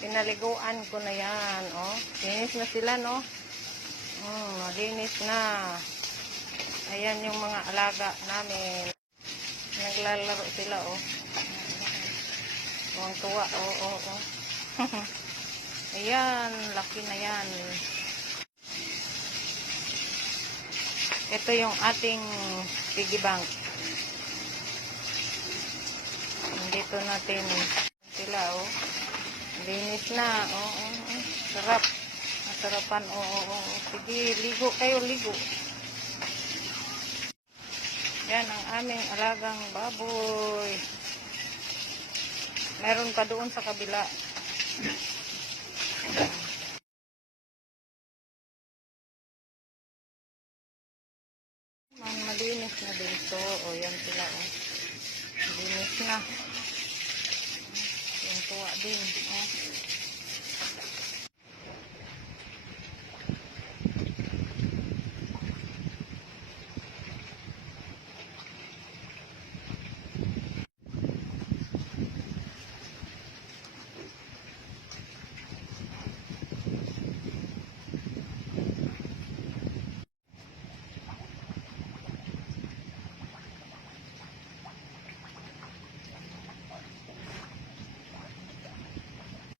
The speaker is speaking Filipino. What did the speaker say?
Pinaliguan ko na yan, oh. Linis na sila, no? Malinis na. Ayan yung mga alaga namin. Naglalaro sila, oh. Tuwang-tuwa, oh. Ayan, laki na yan. Ito yung ating piggy bank. Dito natin sila, oh. Linis na, oh. Sarap. Masarapan, oh. Sige, ligo kayo, ligo. Yan ang aming alagang baboy. Meron pa doon sa kabila. Malinis na dito. O, yan sila, oh. Malinis na. Yung tuwa din, oh.